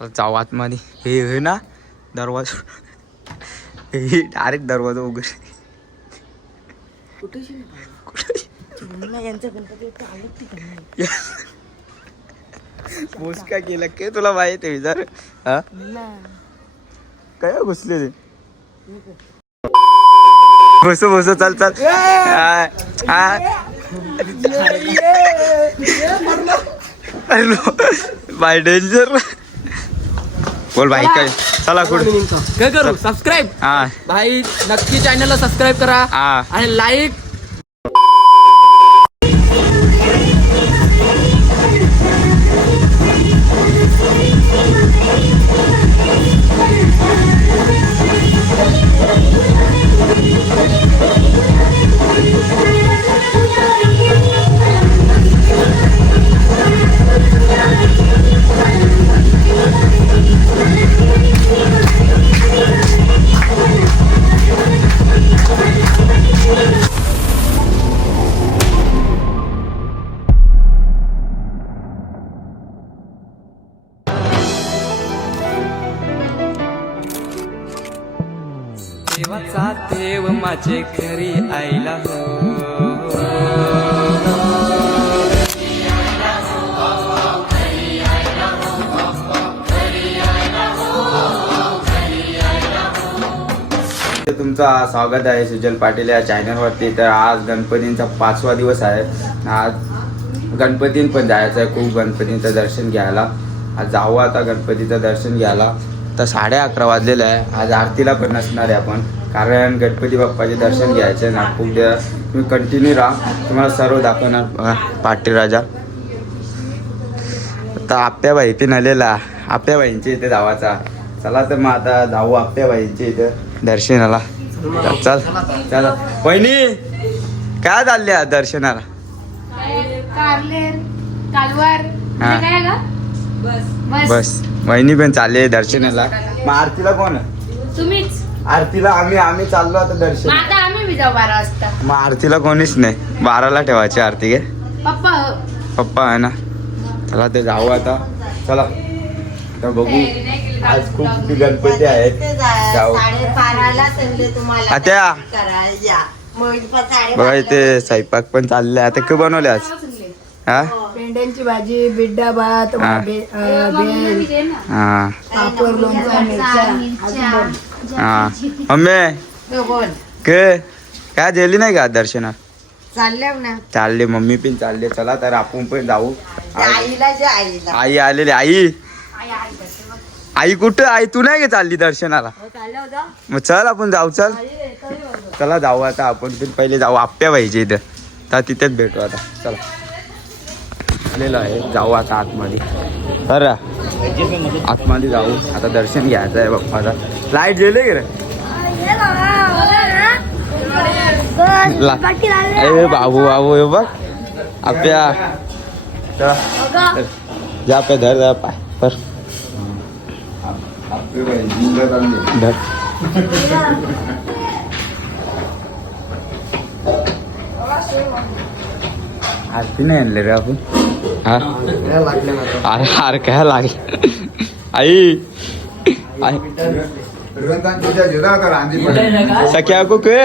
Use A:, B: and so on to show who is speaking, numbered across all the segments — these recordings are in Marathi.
A: जाऊ आतमध्ये हे हे ना दरवाजा. हे डायरेक्ट दरवाजा उघड.
B: कुठे यांचा गणपती.
A: मुसका केला काय तुला माहीत आहे विचार. हा. काय घुसले ते? बसो बसो चाल चाल. हा, हा. बाय डेंजर बोल भाई काय? चला कुठे?
B: काय करू? सबस्क्राईब
A: हा.
B: भाई नक्की चॅनलला सबस्क्राईब करा.
A: हा.
B: आणि लाईक
A: तुमचा स्वागत आहे सुजल पाटील या चॅनलवरती. तर आज गणपतींचा पाचवा दिवस आहे. आज गणपतीं पण जायचं आहे खूप गणपतींचं दर्शन घ्यायला. आज जाऊ आता गणपतीचं दर्शन घ्यायला. तर साडे अकरा वाजलेलं आहे. आज आरतीला पण नसणार आहे आपण. कारण गणपती बाप्पाचे दर्शन घ्यायचे आहे ना. खूप दिवस तुम्ही कंटिन्यू राहा. तुम्हाला सर्व दाखवणार पाटीराजा पाटील राजा. आता आप्याबाई ते नलेला आप्याबाईंच्या इथे जावाचा. चला तर मग आता जाऊ आप्याबाईंच्या इथे दर्शनाला. चल चल. वहिनी काय चालले आज दर्शनाला?
C: बस.
A: बस. वहिनी पण चालले दर्शनाला. मग आरतीला कोण आहे?
C: तुम्हीच.
A: आरतीला आम्ही आम्ही चाललो आता दर्शन. मग आरतीला कोणीच नाही. बाराला ठेवायची आरती घे.
C: पप्पा हो.
A: पप्पा आहे ना. चला ते जाऊ आता. चला. बघू. आज खूप गणपती आहेत.
D: मग
A: बघा इथे स्वयंपाक पण चालले आता काय बनवले आज? हा?
B: पेंड्यांची भाजी बिड्डा भात
A: हा. हा हा. मम्मी के? काय दिली नाही का दर्शनात?
D: चालल्या ना.
A: चालले. मम्मी पण चालले. चला तर आपण पण जाऊ.
D: त्या आईला जे आईला.
A: आई आलेली आई. आई कुठं? आई तू नाही का चालली दर्शनाला? मग चल आपण जाऊ चल. चला जाऊ आता आपण पण पहिले जाऊ. आप्या पाहिजे इथं. तर तिथेच भेटू आता. चला. आलेलो आहे. जाऊ आता आतमध्ये. बरं आतमध्ये जाऊ. आता दर्शन घ्यायचं आहे बाप्पाचा लाइट गेले की रे? ए बाबू बाबू हे बघ. आप्या चला. चल. जा पे धर जा पाय. पर. धर आरती नाही आणले रे आपण अरे हार काय लागले. आई. सख्या को के?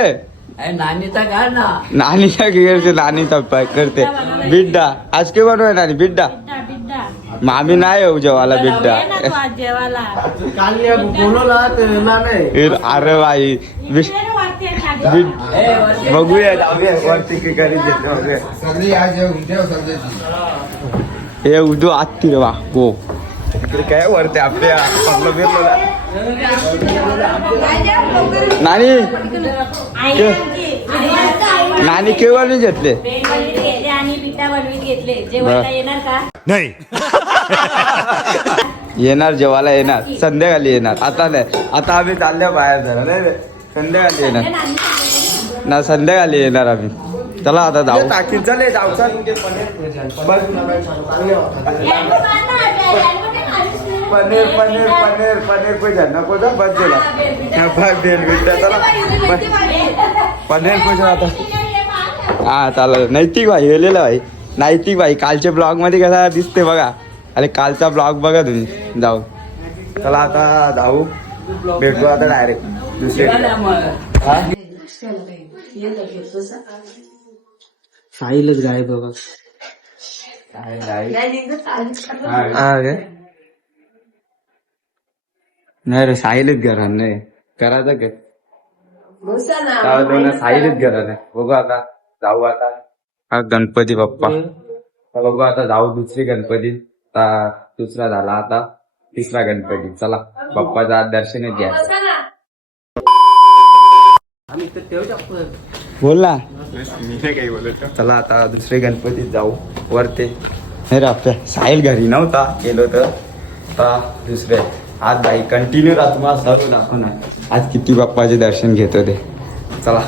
B: नानीचा काय
A: नानीचा नानीचा करते. बिड्डा. आज के बनवाय नानी बिड्डा? मग आम्ही नाही येऊ जेवायला बिड्डा ए, अरे बाई बि- बिड- बघूया जाऊया वरती की नानी. के- नानी केव्हा नाही घेतले.
E: आणि पिठा बनवीत घेतले. जेवायला येणार का?
A: येणार जेवायला येणार. संध्याकाळी येणार. आता नाही. आता आम्ही चालल्या बाहेर जरा. नाही रे संध्याकाळी येणार. ना? संध्याकाळी येणार आम्ही. चला आता जाऊ. टाकी चले जाऊ चल. पनीर पनीर पनीर पनीर पैसा नको जा बस दिला बस देल बिड्डा चला। पनीर पैसा आता हा। चालेल नैतिक भाई गेलेला भाई। नैतिक भाई कालच्या ब्लॉगमध्ये कसा दिसते बघा। अरे कालचा ब्लॉग बघा तुम्ही. जाऊ. चला आता जाऊ. भेटू आता डायरेक्ट दुसरे
B: साईलच गाय बाबा
A: नाही रे साहिलच घरा नाही करायचं काय दोन साहिलच घरा नाही बघू आता जाऊ आता हा गणपती बाप्पा हा बघू आता जाऊ दुसरी गणपती आता दुसरा झाला आता तिसरा गणपती चला बाप्पाचा आज दर्शनच घ्या बोल ना चला आता दुसरे गणपतीत जाऊ वरते नाही रे आपल्या साहिल घरी नव्हता गेलो तर आता दुसरे आज बाई कंटिन्यू राहतो मला सर्व दाखवणार आज किती बाप्पाचे दर्शन घेतो ते. चला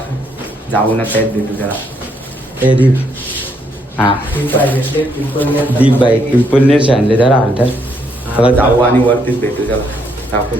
A: जाऊ ना त्यात भेटू जरा हे दीप. हा. दीप बाई पिंपलनेर आणले जरा अर्धा चला जाऊ आणि वरतीच भेटू त्याला दाखवू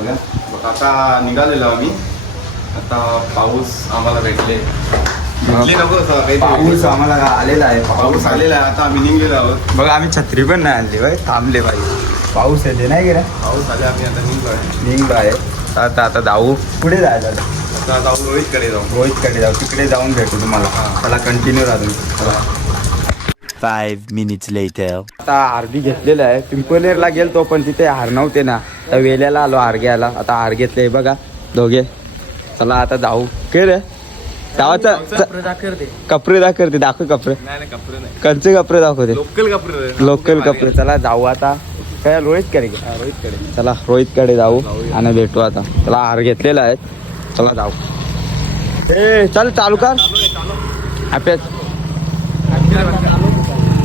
A: बघा.
F: बघ आता निघालेलो आम्ही. आता पाऊस आम्हाला भेटले. भेटले नको असं काही
A: पाऊस आम्हाला आलेला आहे
F: पाऊस. आलेला आहे आता आम्ही निघलेलो आहोत.
A: बघा आम्ही छत्री पण नाही आणली बाई थांबले बाई. पाऊस येते नाही गेला?
F: पाऊस आले आम्ही आता निघलो आहे.
A: निघ आहे. आता आता जाऊ. पुढे जायला
F: आता. जाऊ रोहितकडे जाऊ.
A: रोहितकडे जाऊ. तिकडे जाऊन भेटू तुम्हाला. त्याला कंटिन्यू राहतो
G: Five minutes later.
A: आता आरबी घेतलेला आहे. पिंपनेरला गेलतो पण तिथे हार नव्हते ना. तर वेल्याला आलो हार घ्यायला आता हार घेतले बघा दोघे. चला आता जाऊ. के रे? जावाचं कपडे दाखवते दाखव कपडे.
F: नाही कपडे नाही.
A: कंचे कपडे दाखवते
F: लोकल कपडे
A: लोकल कपडे. चला जाऊ आता. काय रोहित कडे
F: रोहितकडे.
A: चला रोहित कडे जाऊ आणि भेटू आता. चला हार घेतलेला आहे. चला जाऊ. ए चल चालू कर. आपल्या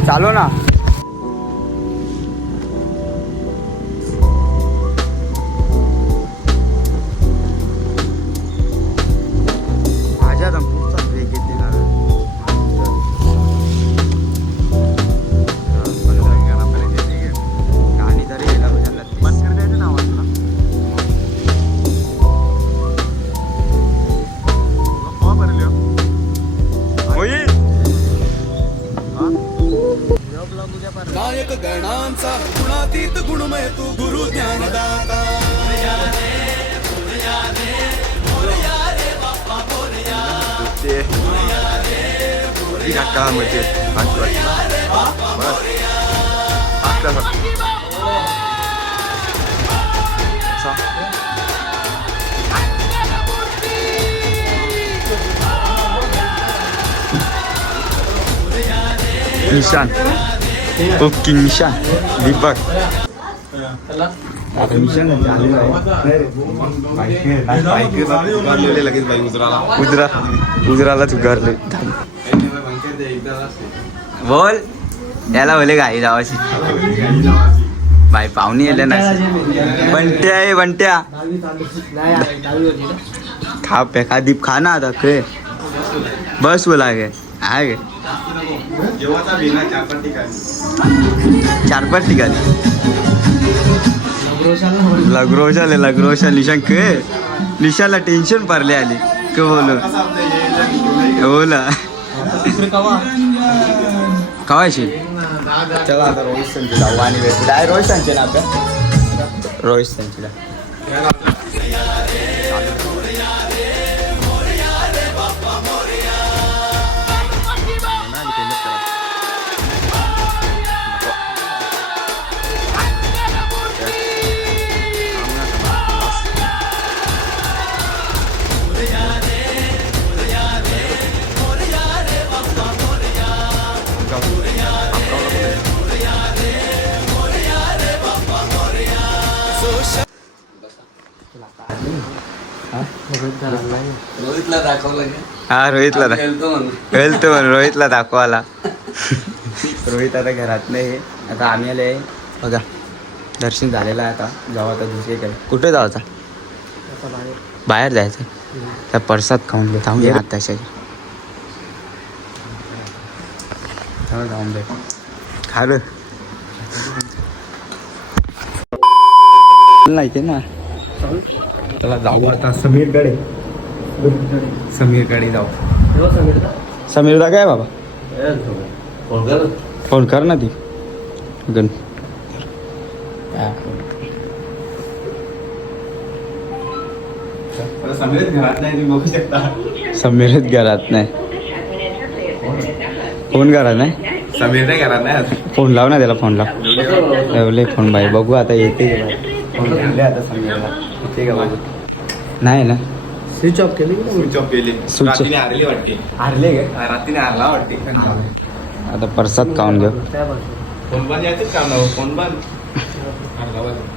A: चालू ना
H: गुणातीत गुणमय तू गुरु ज्ञानदाता
F: म्हणजे
A: निशान ओके निशान दीपक आता निशान झालेलं आहे.
F: लगेच बाई
A: तू घर बोल. याला बोले गाई जावाची बाई पाहुणी येले ना बंट्या आहे बंट्या. खा पे खा दीप खा ना आता खे. बस बोला गे. आहे गे.
F: चार पाच ठिकाणी
A: ठिकाणी लग्रोशा खे निशाला टेन्शन पडले आली. के बोलू? चला आता रोहित संचे जाऊ आणि रोहित संचे ना आपल्या रोहित
I: रोहितला दाखवलं का
A: हा रोहितला
I: गेलतो म्हणून.
A: रोहितला दाखवाला रोहित आता घरात नाही आता आम्ही आले बघा दर्शन झालेलं आहे आता. जाऊ आता दुसरीकडे. कुठे जायचं बाहेर. जायचं? त्या परसाद खाऊन घे थांबूया आताच्या जाऊन दे. खार नाही ना. चला जाऊ. आता समीरकडे समीरकडे जाऊ. समीरदा काय बाबा? फोन कर ना ती. गण.
F: समीरच घरात नाही तुम्ही बघू शकता.
A: समीरच घरात नाही. फोन घरात नाही?
F: समीर नाही घरात नाही.
A: फोन लाव ना त्याला फोन लाव. ठेवले फोन बाई बघू आता येते का बाई. फोन लावले आता समीरला येते का बाई नाही ना.
F: स्विच ऑफ केली
A: Switch off.
F: रात्रीने हारली वाटते.
A: हारले गे
F: हा, रात्रीने हारला वाटते.
A: आता परसाद खाऊन घेऊ.
F: फोन बंद यायचंच काम ना फोन बंद. हारला वाटते.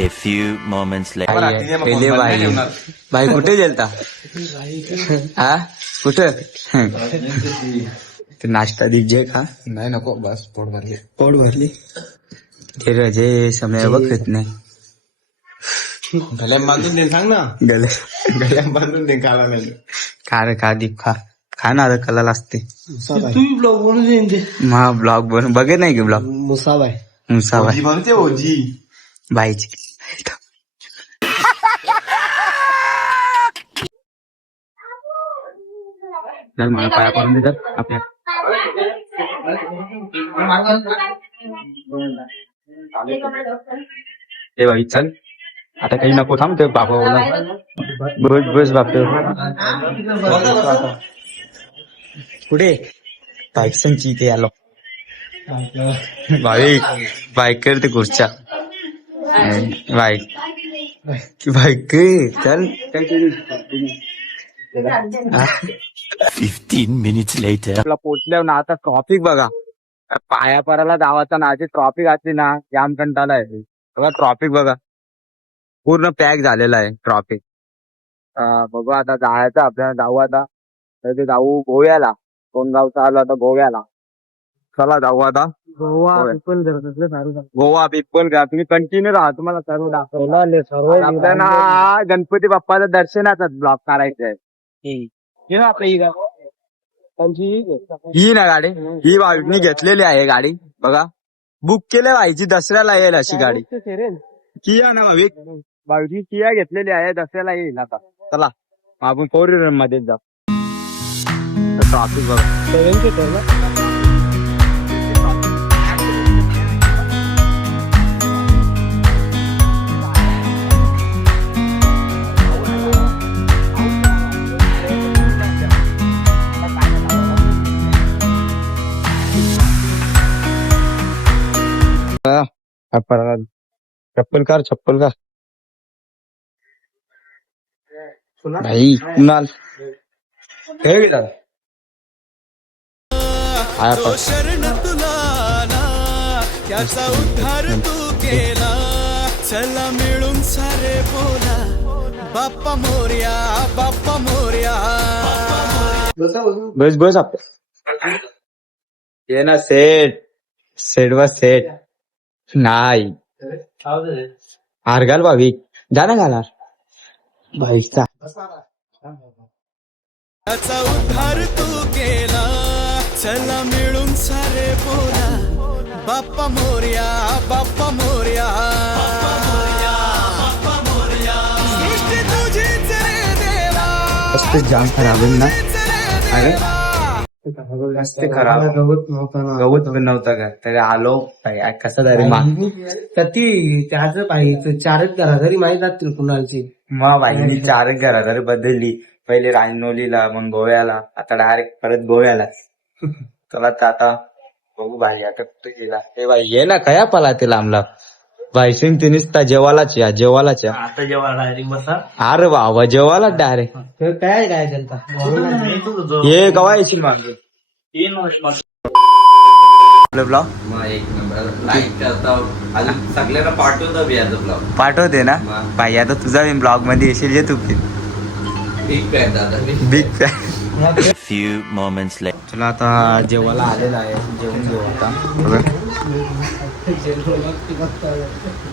G: A few moments later.
F: रात्रीने मग
A: पहिले
F: फोन बंद नाही
A: बाई.
F: ठेवणार.
A: बाई कुठे गेलता? हा? कुठं? ते नाश्ता दिजे का
F: नाही नको बस पोट भरले.
A: पोट भरली. रजे समय बघत नाही
F: गल्याम बांधून दे सांग ना।
A: गले
F: गल्याम बांधून दे काला नाही।
A: खा रे खा दीप खा। खा ना आता कलाल असते
B: तुम्ही ब्लॉग बनवून देईन ते
A: मा ब्लॉग बन बघे नाही की ब्लॉग
B: मुसाब आहे
A: मुसा
F: ओजी बनते ओजी।
A: बाईची चल मला पाया पडून देतात आपल्या ए बाई चल. आता काही नको थांब ते बाबा बस बस बाप कुठे? बाईक संची इथे आलो. बाईक बाईक करते खुर्च्या. बाईक बाईक चल. हा.
G: 15 minutes later.
A: आपला पोचल्यावर ना आता ट्रॉफिक बघा. पाया पराला धावाचा ना आधी ट्रॉफिक असली ना जाम कंटाळा आहे. बघा ट्रॉफिक बघा. पूर्ण पॅक झालेला आहे ट्रॉफिक बघू आता जायचं आपल्याला जाऊ आता. तर ते जाऊ गोव्याला. कोण गावचा आलो आता गोव्याला. चला जाऊ आता.
B: गोवा
A: होय.
B: सारू
A: गोवा पिपल का तुम्ही कंटिन्यू राहा तुम्हाला सर्व दाखवलं
B: सर्व
A: आपल्याला गणपती बाप्पाचं दर्शनाचा ब्लॉक करायचा आहे.
B: हे ना आपल्या ही गाव. ही
A: ना गाडी? ही भाविकनी घेतलेली आहे गाडी बघा. बुक केले व्हायची दसऱ्याला येईल अशी गाडी. किया ना भाविक भाविकनी किया घेतलेली आहे दसऱ्याला येईल आता. चला आपण फोर व्हीलरमध्ये जाऊ. ट्रॉफिक बघा
B: सेवन सीटर ना
A: चप्पल कार चप्पल कार भाई कुणाल? हे आया
H: तो शरण तुला ना त्याचा उद्धार तू केला? चला मिळून सारे बोला। बाप्पा मोर्या बाप्पा मोर्या।
A: बस बस. आप। ये ना सेट सेट वा सेट नाही. हार घाल भाविक जा ना घालार भाईचा
H: त्याचा उद्धार तू केला. चला मिळून सारे बोला. बाप्पा मोर्या बाप्पा मोर्या. सृष्टी तुझीच रे देवा.
A: मस्त जाम खराब ना? अरे? मस्त खराब.
B: गवत नव्हता
A: पण का? तरी आलो. काय कसा तरी मा
B: तर ती त्याच पाहिजे चारच घरा तरी माहीत लागतील कुणालची.
A: मग बाईनी चार घरादारी बदलली. पहिले रायनोलीला मग गोव्याला. आता डायरेक्ट परत गोव्याला. चला तर आता बघू भाई आता कुठे गेला? हे बाई ये ना कया पला ते लांबला बाई सिंग ते निसता जेवालाच या जेवालाच या
B: आता जेव्हा डायरेक्ट बसा.
A: अरे बाबा जेवालाच डायरेक्ट
B: काय काय त्यांचा
A: हे कवा येशील मागे? आपलं ब्लॉग
I: मग एक नंबर लाईक करता. अजून सगळ्यांना पाठवतो बी याचा ब्लॉग
A: पाठवते ना?
I: मग.
A: बाई आता तुझा मी ब्लॉगमध्ये येशील जे तू
I: बिग फॅन दादा.
A: Big fan
G: A few moments later.
A: चला आता जेवायला आलेला आहे जेवून घेऊ आता बघा.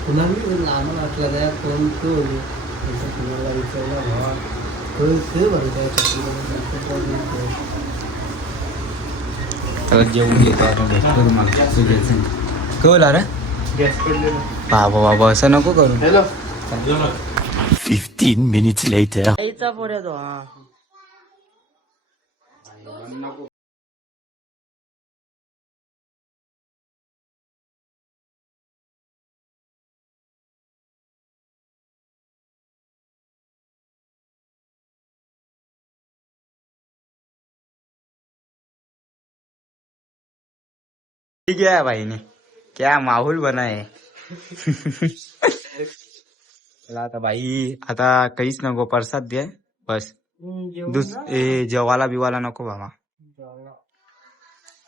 B: लहान वाटलं त्या कोण तो कुणाला विचारला भावा तो ते बरं काय
A: त्याला जेवून घेतो आता भेटतो तुम्हाला सुजेचं. कळलं अरे बाबा बाबा असं नको करू
G: 15 minutes later.
A: ठीक है भाई ने। क्या माहौल बना है? चला आता भाई आता काहीच नको प्रसाद दे बस। दुस ए जेवाला बिवाला नको बाबा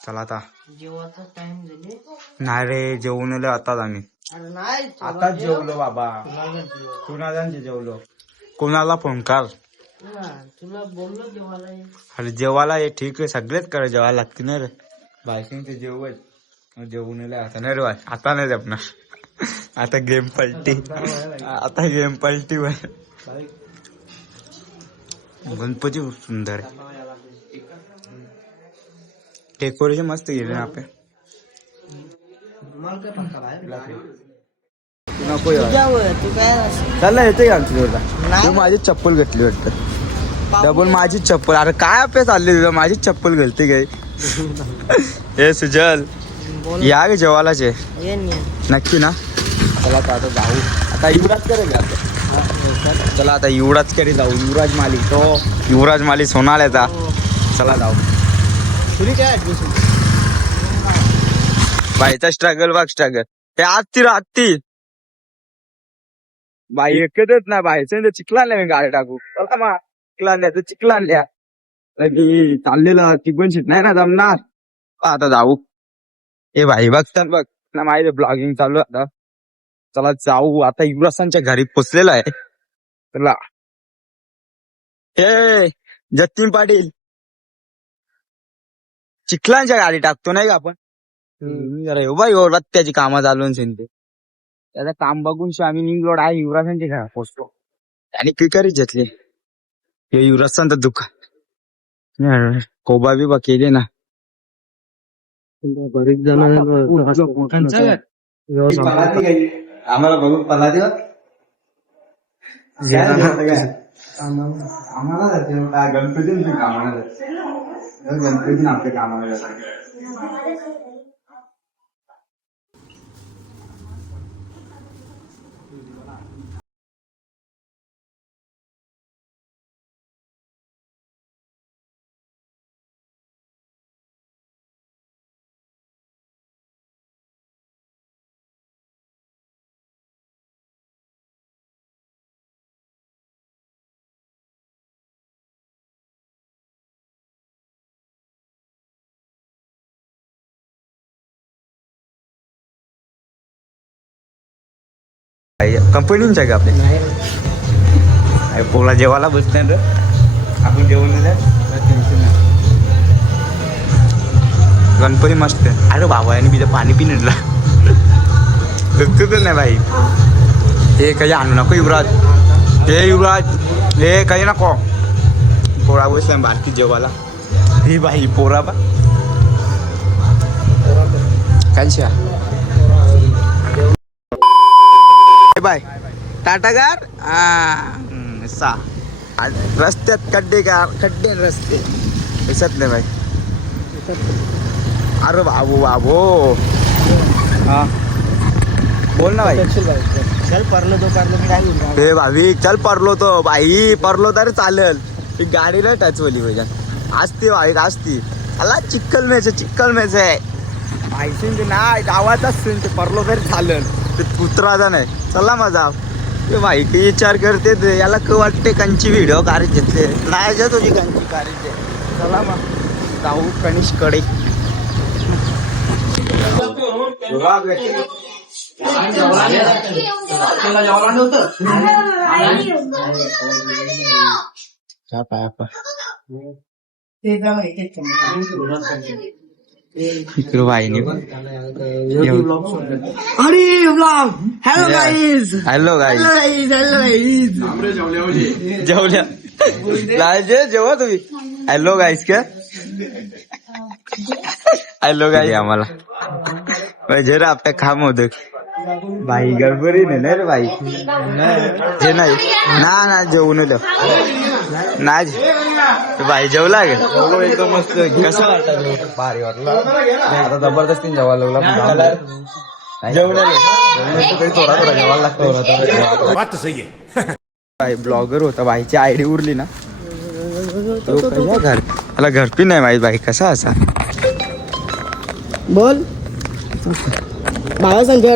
A: चला आता.
B: जेवाचा टाइम झाले.
A: नाही रे जेवून आलो आताच आम्ही.
B: अरे नाही
A: आताच जेवलो बाबा. कुणाला जेवलो? कोणाला फोन कर?
B: तुला बोललो जेवायला ये.
A: अरे जेवायला हे ठीक आहे सगळेच करे जेवायला लागते ना रे. बायकिंग जेवच जेवून आले आता. नाही रे बाय आता नाही जपणार आता गेम पलटी. आता गेम पलटी होय. गणपती खूप सुंदर आहे. डेकोरेशन मस्त गेले ना
B: बाहेर
A: नको चालला येते का आमच्या. तू माझी चप्पल घेतली वाटतं. डबल माझी चप्पल. अरे काय आपे चालली तुझं? माझी चप्पल घालते काय? हे सुजल या गे आहे
D: नी.
A: नक्की ना. चला आता आता जाऊ. आता युवराज करेल आता चला आता युवराजकडे जाऊ. युवराज माली तो युवराज माली सोनाल्याचा चला जाऊ. बाईचा स्ट्रगल बघ स्ट्रगल हे आत्ती रे आत्ती. बाई एकतच ना बाईचं चिखलाल्या मी गाडी टाकू. चला मा चिखलानल्या तर चिखलानल्या लगी चाललेलं तिकून शिट नाही ना जमणार. आता जाऊ. ए भाई बघतात बघ. ना माहिती ब्लॉगिंग चालू आहे आता. चला जाऊ. आता युवराजांच्या घरी पोचलेलं आहे. चला. हे जतीन पाटील. चिखलांच्या गाडी टाकतो नाही का आपण? जरा येऊ बाई एवढ्यात त्याची कामं चालून शिंदे त्याचं काम बघून शो आम्ही निघलो आहे युवराजांच्या घरा पोचतो आणि क्रिकरीच घेतली? हे युवराजांचं दुकान कोबा बिबा केले ना.
B: बरीच जण
A: आम्हाला बघून पल्ला आम्हाला गणपती कामाला गणपती आपल्या कामाला कंपनीच्या का आपल्या अरे पोला जेवायला बसते ना आपण जेवण टेन्शन नाही गणपती मस्त आहे. अरे बाबा यांनी बिलं पाणी तर नाही भाई हे काही आणू नको युवराज. हे युवराज हे काही नको. पोळा बसला भारती जेवायला. ही बाई पोरा बा. कालशा बाय. टाटागार हम्म, सा. रस्त्यात खड्डे का खड्डे रस्ते. दिसत नाही बाई. अरे बाबू बाबू. हा. बोल ना भाई
B: चल परलो तो परलो
A: हे भावी चल परलो तो. बाई परलो तर चालेल. ही गाडीला टचवली पाहिजे असती भाई असती अला चिक्कल मेच चिक्कल मेच आहे भाईसून ते नाही गावातच ते परलो तरी चालेल. ते कुत्राचा नाही चला माझा. ते भाई काही विचार करते ते. याला क वाटते कंची व्हिडिओ काढत घेतले. नाही जा तुझी कंची काढते चला मग. जाऊ कनिष्कडे इकडे वाहिनी
D: अरे blog hello guys
A: hello guy
D: guys hello guys
A: जेवल्या. नाही जे जेव्हा तुम्ही. हॅलो गाईस का हॅलो गाई आम्हाला म्हणजे रे आपल्या खाम होत बाई गडबडी नाही ना रे बाई. जे नाही. ना ना जेवून नाही जे- बाई जेवला गे एकदम मस्त. कसं वाटत भारी वाटलं. आता जबरदस्ती जेवायला लागला जेवलं थोडा थोडा जेवायला लागतो बाई ब्लॉगर होता. बाईची आयडी उरली ना. तो घर. मला घरपी नाही माहीत बाई कसा असा?
D: बोल. बाळा संजय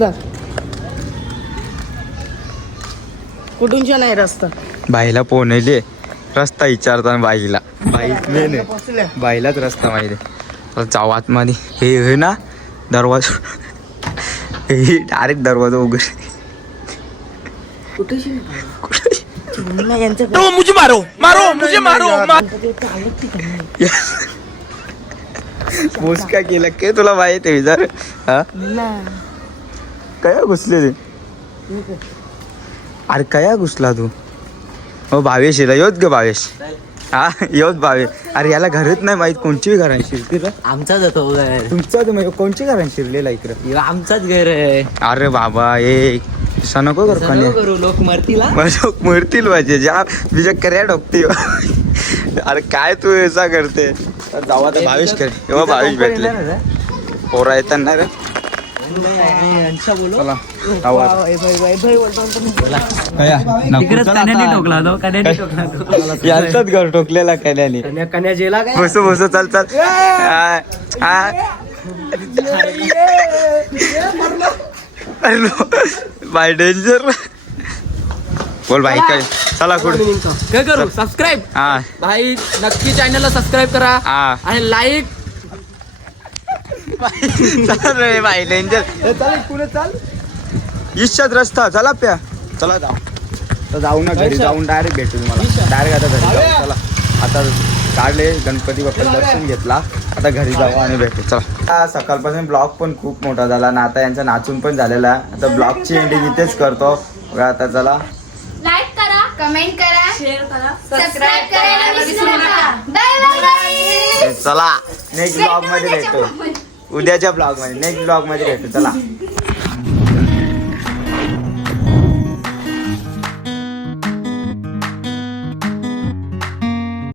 D: कुठूनच्या नाही रस्ता?
A: बाईला पोहणली रस्ता विचारताना बाईला. बाई मेन आहे. बाईलाच रस्ता माहिती आहे. जाऊ आतमध्ये. हे हे ना दरवाजा. हे डायरेक्ट दरवाजा उघड. पोस का केलं? काय तुला माहीत आहे विचार. हा? कया घुसले ते? अरे कया घुसला तू? हो भावेश येला योच ग भावेश. हा? योच भावेश. अरे याला घरच नाही माहीत कोणची घरांनी शिरती रे.
B: आमचाच होतो घर
A: तुमचा तुम्ही कोणची घरांनी शिरलेला इकडं?
B: आमचाच घर आहे.
A: अरे बाबा ए असा नको करू कन्या
B: करू लोक मरतील. हा?
A: माझ्या मरतील माझे. ज्या तुझ्या कर्या डोकती. अरे काय तू असा करते? तर जाऊ आता भावेश कर भावेश भेटले. पोरा येताना रे. चला.
B: ठोकला तो कन्याने ठोकला तो.
A: यांचाच घर ठोकलेला कन्याने.
B: कन्या कन्या जेला काय
A: बसू बसू चल चल. अरे. Bye danger. बोल भाई काय? चला कुठे?
B: काय करू सबस्क्राईब
A: हा.
B: भाई नक्की चॅनलला सबस्क्राईब करा.
A: हा.
B: आणि लाईक
A: चल रे भाई डेंजर चल पुढे चल. इच्छात रस्ता चला प्या. चला जाऊ. तर जाऊ ना घरी जाऊन डायरेक्ट भेटू तुम्हाला. डायरेक्ट आता घरी जाऊ. चला. आता काढले गणपती बाप्पा दर्शन घेतला. आता घरी जाऊ आणि भेटू. चला. सकाळपासून ब्लॉग पण खूप मोठा झाला. ना आता यांचा नाचून पण झालेला आहे. आता ब्लॉगची एंडिंग इथेच करतो. बघा आता चला.
C: कमेंट करा
E: शेअर करा
C: सबस्क्राईब करायला विसरू नका. बाय बाय बाय
A: चला. नेक्स्ट ब्लॉगमध्ये भेटू. उद्याच्या ब्लॉगमध्ये. नेक्स्ट ब्लॉगमध्ये भेटू. चला.